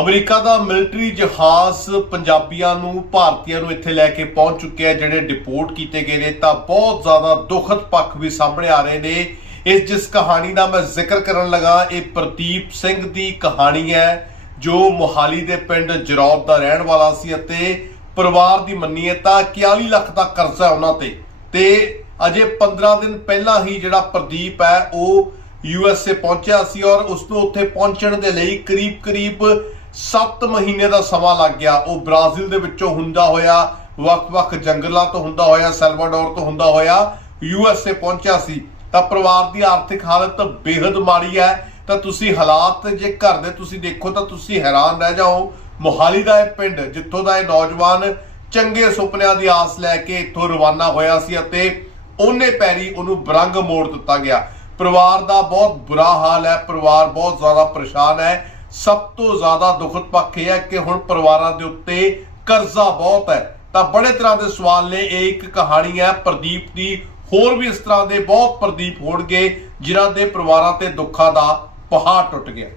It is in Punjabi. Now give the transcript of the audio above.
ਅਮਰੀਕਾ ਦਾ ਮਿਲਟਰੀ ਜਹਾਜ਼ ਪੰਜਾਬੀਆਂ ਨੂੰ, ਭਾਰਤੀਆਂ ਨੂੰ ਇੱਥੇ ਲੈ ਕੇ ਪਹੁੰਚ ਚੁੱਕਿਆ ਹੈ, ਜਿਹੜੇ ਡਿਪੋਰਟ ਕੀਤੇ ਗਏ ਨੇ। ਤਾਂ ਬਹੁਤ ਜ਼ਿਆਦਾ ਦੁਖਦ ਪੱਖ ਵੀ ਸਾਹਮਣੇ ਆ ਰਹੇ ਨੇ। ਇਸ ਜਿਸ ਕਹਾਣੀ ਦਾ ਮੈਂ ਜ਼ਿਕਰ ਕਰਨ ਲੱਗਾ, ਇਹ ਪ੍ਰਦੀਪ ਸਿੰਘ ਦੀ ਕਹਾਣੀ ਹੈ, ਜੋ ਮੋਹਾਲੀ ਦੇ ਪਿੰਡ ਜਰੌਬ ਦਾ ਰਹਿਣ ਵਾਲਾ ਸੀ ਅਤੇ ਪਰਿਵਾਰ ਦੀ ਮੰਨੀਏ ਤਾਂ 41 ਲੱਖ ਦਾ ਕਰਜ਼ਾ ਉਹਨਾਂ ਤੇ। ਤੇ ਅਜੇ 15 ਦਿਨ ਪਹਿਲਾਂ ਹੀ ਜਿਹੜਾ ਪ੍ਰਦੀਪ ਹੈ, ਉਹ ਯੂ ਐਸ ਏ ਪਹੁੰਚਿਆ ਸੀ ਔਰ ਉਸ ਨੂੰ ਉੱਥੇ ਪਹੁੰਚਣ ਦੇ ਲਈ ਕਰੀਬ-ਕਰੀਬ 7 ਮਹੀਨੇ ਦਾ ਸਮਾਂ ਲੱਗ ਗਿਆ। ਉਹ ਬ੍ਰਾਜ਼ੀਲ ਦੇ ਵਿੱਚੋਂ ਹੁੰਦਾ ਹੋਇਆ ਵੱਖ-ਵੱਖ ਜੰਗਲਾਂ ਤੋਂ ਹੁੰਦਾ ਹੋਇਆ, ਸੈਲਵਾਡੋਰ ਤੋਂ ਹੁੰਦਾ ਹੋਇਆ, ਯੂ ਐਸ ਏ ਪਹੁੰਚਿਆ ਸੀ। ਤਾਂ ਪਰਿਵਾਰ ਦੀ ਆਰਥਿਕ ਹਾਲਤ ਬੇहद ਮਾੜੀ ਹੈ। ਤਾਂ ਤੁਸੀਂ ਹਾਲਾਤ ਜੇ ਘਰ ਦੇ ਤੁਸੀਂ ਦੇਖੋ ਤਾਂ ਤੁਸੀਂ ਹੈਰਾਨ ਰਹਿ ਜਾਓ। ਮੋਹਾਲੀ ਦਾ ਇਹ ਪਿੰਡ, ਜਿੱਥੋਂ ਦਾ ਇਹ ਨੌਜਵਾਨ ਚੰਗੇ ਸੁਪਨਿਆਂ ਦੀ ਆਸ ਲੈ ਕੇ ਇੱਥੋਂ ਰਵਾਨਾ ਹੋਇਆ ਸੀ ਅਤੇ ਉਹਨੇ ਪੈਰੀ ਉਹਨੂੰ ਬਰੰਗ ਮੋੜ ਦਿੱਤਾ ਗਿਆ। ਪਰਿਵਾਰ ਦਾ ਬਹੁਤ ਬੁਰਾ ਹਾਲ ਹੈ, ਪਰਿਵਾਰ ਬਹੁਤ ਜ਼ਿਆਦਾ ਪਰੇਸ਼ਾਨ ਹੈ। ਸਭ ਤੋਂ ਜ਼ਿਆਦਾ ਦੁਖਦ ਪੱਖ ਇਹ ਹੈ ਕਿ ਹੁਣ ਪਰਿਵਾਰਾਂ ਦੇ ਉੱਤੇ ਕਰਜ਼ਾ ਬਹੁਤ ਹੈ। ਤਾਂ ਬੜੇ ਤਰ੍ਹਾਂ ਦੇ ਸਵਾਲ ਨੇ। ਇਹ ਇੱਕ ਕਹਾਣੀ ਹੈ ਪ੍ਰਦੀਪ ਦੀ। ਹੋਰ ਵੀ ਇਸ ਤਰ੍ਹਾਂ ਦੇ ਬਹੁਤ ਪ੍ਰਦੀਪ ਹੋਣਗੇ, ਜਿਨ੍ਹਾਂ ਦੇ ਪਰਿਵਾਰਾਂ ਤੇ ਦੁੱਖਾਂ ਦਾ ਪਹਾੜ ਟੁੱਟ ਗਿਆ।